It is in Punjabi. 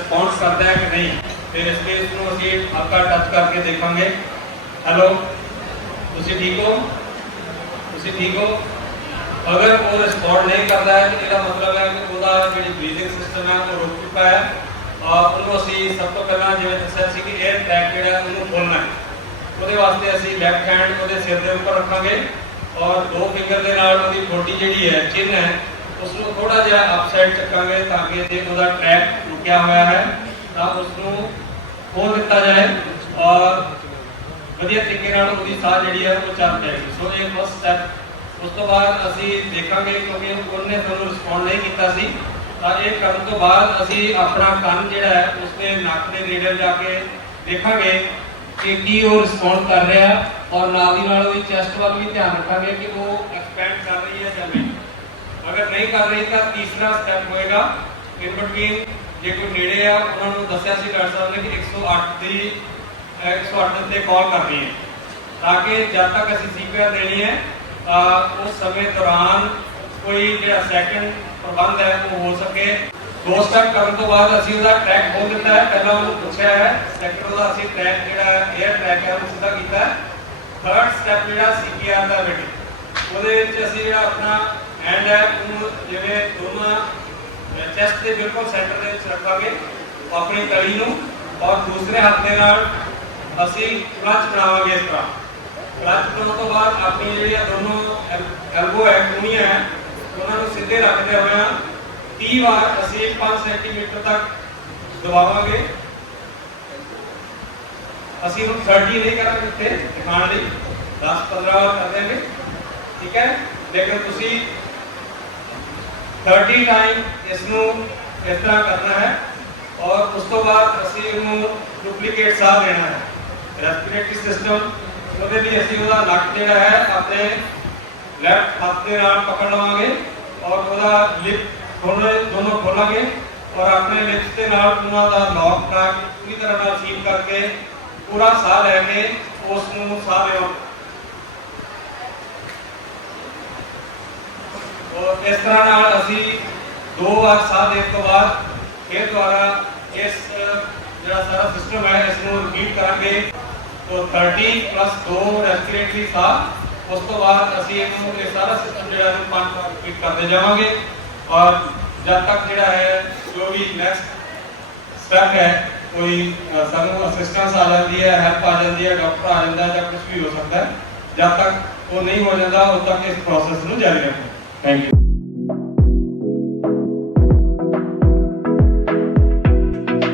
ਕਰਦਾ ਹੈ ਕਿ ਨਹੀਂ? ਫਿਰ ਇਸ ਕੇਸ ਨੂੰ ਅਸੀਂ ਹਲਕਾ ਟੱਚ ਕਰਕੇ ਦੇਖਾਂਗੇ। ਹੈਲੋ ਤੁਸੀਂ ਠੀਕ ਹੋ? ਤੁਸੀਂ ਠੀਕ ਹੋ? ਅਗਰ ਉਹ ਰਿਸਪੌਂਡ ਨਹੀਂ ਕਰਦਾ ਹੈ ਤੇ ਇਹਦਾ ਮਤਲਬ ਹੈ ਕਿ ਉਹਦਾ ਜਿਹੜੀ ਬਰੀਥਿੰਗ ਸਿਸਟਮ ਹੈ, ਉਹ ਰੁਕ ਚੁੱਕਾ ਹੈ। ਉਹਨੂੰ ਅਸੀਂ ਸਭ ਤੋਂ ਪਹਿਲਾਂ ਜਿਵੇਂ ਦੱਸਿਆ ਸੀ ਕਿ 에ਅਰ ਟੈਗ ਜਿਹੜਾ ਉਹਨੂੰ ਖੋਲਣਾ ਹੈ। ਉਹਦੇ ਵਾਸਤੇ ਅਸੀਂ ਲੈਫਟ ਹੈਂਡ ਉਹਦੇ ਸਿਰ ਦੇ ਉੱਪਰ ਰੱਖਾਂਗੇ ਔਰ ਦੋ ਫਿੰਗਰ ਦੇ ਨਾਲ ਉਹਦੀ ਬੋਡੀ ਜਿਹੜੀ ਹੈ ਚਿੰਨ ਹੈ ਉਸ ਨੂੰ ਥੋੜਾ ਜਿਹਾ ਅਪਸਾਈਡ ਚੱਕਾਂਗੇ ਤਾਂ ਕਿ ਜੇ ਉਹਦਾ ਟਰੈਕ ਰੁਕਿਆ ਹੋਇਆ ਹੈ, ਤਾਂ ਉਸ ਨੂੰ ਖੋਲ ਦਿੱਤਾ ਜਾਏ ਔਰ ਵਧੀਆ ਤਰੀਕੇ ਨਾਲ ਉਹਦੀ ਸਾਹ ਜਿਹੜੀ ਹੈ ਉਹ ਚੱਲ ਜਾਏਗੀ ਸੋ ਇਹ ਫਸਟ ਸਟੈਪ ਉਸ ਤੋਂ ਬਾਅਦ ਅਸੀਂ ਦੇਖਾਂਗੇ ਕਿਉਂਕਿ ਉਹਨੇ ਤੁਹਾਨੂੰ ਰਿਸਪੌਂਡ ਨਹੀਂ ਕੀਤਾ ਸੀ। ਤਾਂ ਇਹ ਕਰਨ ਤੋਂ ਬਾਅਦ ਅਸੀਂ ਆਪਣਾ ਕੰਨ ਜਿਹੜਾ ਹੈ, ਉਸਦੇ ਨੱਕ ਦੇ ਨੇੜੇ ਜਾ ਕੇ ਦੇਖਾਂਗੇ ਕਿ ਕੀ ਉਹ ਰਿਸਪੌਂਡ ਕਰ ਰਿਹਾ। ਔਰ ਨਾਲ ਦੀ ਨਾਲ ਉਹਦੀ ਚੈਸਟ ਵੱਲ ਵੀ ਧਿਆਨ ਰੱਖਾਂਗੇ ਕਿ ਉਹ ਐਕਸਪੈਂਡ ਕਰ ਰਹੀ ਹੈ ਜਾਂ ਨਹੀਂ। ਅਗਰ ਨਹੀਂ ਕਰ ਰਹੀ ਤਾਂ ਤੀਸਰਾ ਸਟੈਪ ਹੋਏਗਾ। ਇਨ ਬਿਟਵੀਨ ਜੇ ਕੋਈ ਨੇੜੇ ਆ, ਉਹਨਾਂ ਨੂੰ ਦੱਸਿਆ ਸੀ ਡਾਕਟਰ ਸਾਹਿਬ ਨੇ ਕਿ 108 ਦੀ 108 ਤੇ ਕਾਲ ਕਰਨੀ ਹੈ। ਤਾਂ ਕਿ ਜਦ ਤੱਕ ਅਸੀਂ ਸੀਪੀਆਰ ਦੇਣੀ ਹੈ ਉਸ ਸਮੇਂ ਦੌਰਾਨ ਕੋਈ ਜਿਹੜਾ ਸੈਕੰਡ ਪ੍ਰਬੰਧ ਹੈ, ਉਹ ਹੋ ਸਕੇ। ਦੋ ਸਟੈਪ ਕਰਨ ਤੋਂ ਬਾਅਦ ਅਸੀਂ ਉਹਦਾ ਟਰੈਕ ਖੋਲ ਦਿੱਤਾ ਹੈ। ਪਹਿਲਾਂ ਉਹਨੂੰ ਪੁੱਛਿਆ ਹੈ ਸੈਕੰਡ ਉਹਦਾ ਅਸੀਂ ਟਰੈਕ ਜਿਹੜਾ 에ਅਰ ਟਰੈਕ ਹੈ ਉਹ ਸਿੱਧਾ ਕੀਤਾ ਥਰਡ ਸਟੈਪ ਜਿਹੜਾ ਸੀਪੀਆਰ ਦਾ ਬੇਟੇ ਉਹਦੇ ਵਿੱਚ ਅਸੀਂ ਜਿਹੜਾ ਆਪਣਾ ਹੈਂਡ ਹੈ ਜਿਵੇਂ ਦੋਨਾਂ ਚੈਸਟ ਦੇ ਬਿਲਕੁਲ ਸੈਂਟਰ ਦੇ ਵਿੱਚ ਰੱਖਾਂਗੇ ਆਪਣੀ ਤਲੀ ਨੂੰ ਔਰ ਦੂਸਰੇ ਹੱਥ ਦੇ ਨਾਲ ਅਸੀਂ ਕਲਚ ਬਣਾਵਾਂਗੇ ਇਸ ਤਰ੍ਹਾਂ ਕਲਚ ਬਣਾਉਣ ਤੋਂ ਬਾਅਦ ਆਪਣੀ ਜਿਹੜੀਆਂ ਦੋਨੋਂ ਐਲਬੋ ਹੈ ਕੂਣੀਆਂ ਹੈ ਉਹਨਾਂ ਨੂੰ ਸਿੱਧੇ ਰੱਖਦੇ ਹੋਏ 30 ਵਾਰ ਅਸੀਂ 5 ਸੈਂਟੀਮੀਟਰ ਤੱਕ ਦਬਾਵਾਂਗੇ ਅਸੀਂ ਹੁਣ 30 ਨਹੀਂ ਕਰਾਂਗੇ ਇੱਥੇ ਦਿਖਾਉਣ ਲਈ। 10 15 ਕਰ ਦੇਂਗੇ ਠੀਕ ਹੈ ਲੇਕਿਨ ਤੁਸੀਂ 30 ਟਾਈਮ ਇਸ ਨੂੰ ਇਸ ਤਰ੍ਹਾਂ ਕਰਨਾ ਹੈ ਔਰ ਉਸ ਤੋਂ ਬਾਅਦ ਅਸੀਂ ਇਹਨੂੰ ਡੁਪਲੀਕੇਟ ਸਾਹ ਲੈਣਾ ਹੈ। ਰੈਸਪੀਰੇਟਰੀ ਸਿਸਟਮ ਉਹਦੇ ਲਈ ਅਸੀਂ ਉਹਦਾ ਨੱਕ ਜਿਹੜਾ ਹੈ ਆਪਣੇ ਲੈਫਟ ਹੱਥ ਦੇ ਨਾਲ ਪਕੜ ਲਵਾਂਗੇ ਔਰ ਉਹਦਾ ਲਿਪ ਦੋਨੋਂ ਦੋਨੋਂ ਖੋਲਾਂਗੇ ਔਰ ਆਪਣੇ ਲਿਪਸ ਦੇ ਨਾਲ ਉਹਨਾਂ ਦਾ ਲੌਕ ਕਰਾ ਕੇ ਪੂਰੀ ਤਰ੍ਹਾਂ ਨਾਲ ਸੀਲ ਕਰਕੇ ਪੂਰਾ ਸਾਹ ਲੈ ਕੇ ਉਸ ਨੂੰ ਸਾਹ ਲਿਓ ਇਸ ਤਰ੍ਹਾਂ ਨਾਲ ਅਸੀਂ ਦੋ ਵਾਰ ਸਾਹ ਦੇਣ ਤੋਂ ਬਾਅਦ ਫਿਰ ਦੁਬਾਰਾ ਇਸ ਜਿਹੜਾ ਸਾਰਾ ਸਿਸਟਮ ਹੈ ਇਸ ਨੂੰ ਰਿਪੀਟ ਕਰਾਂਗੇ। ਤੋਂ 30 ਪਲੱਸ 2 ਰੈਸਪੀਰੇਟਰੀ ਸਾਹ ਉਸ ਤੋਂ ਬਾਅਦ ਅਸੀਂ ਇਹਨੂੰ ਇਹ ਸਾਰਾ ਸਿਸਟਮ ਜਿਹੜਾ ਇਹਨੂੰ ਪੰਜ ਵਾਰ ਰਿਪੀਟ ਕਰਦੇ ਜਾਵਾਂਗੇ। ਔਰ ਜਦ ਤੱਕ ਜਿਹੜਾ ਹੈ ਜੋ ਵੀ ਨੈਕਸਟ ਸਟੈਪ ਹੈ ਕੋਈ ਅ, ਸਾਨੂੰ ਅਸਿਸਟੈਂਸ ਆ ਜਾਂਦੀ ਹੈ ਹੈਲਪ ਆ ਜਾਂਦੀ ਹੈ ਡਾਕਟਰ ਆ ਜਾਂਦਾ ਹੈ ਜਾਂ ਕੁਝ ਵੀ ਹੋ ਸਕਦਾ ਹੈ ਜਦ ਤੱਕ ਉਹ ਨਹੀਂ ਹੋ ਜਾਂਦਾ ਉਦ ਤੱਕ ਇਸ ਪ੍ਰੋਸੈਸ ਨੂੰ ਜਾਰੀ ਰੱਖੋ। Thank you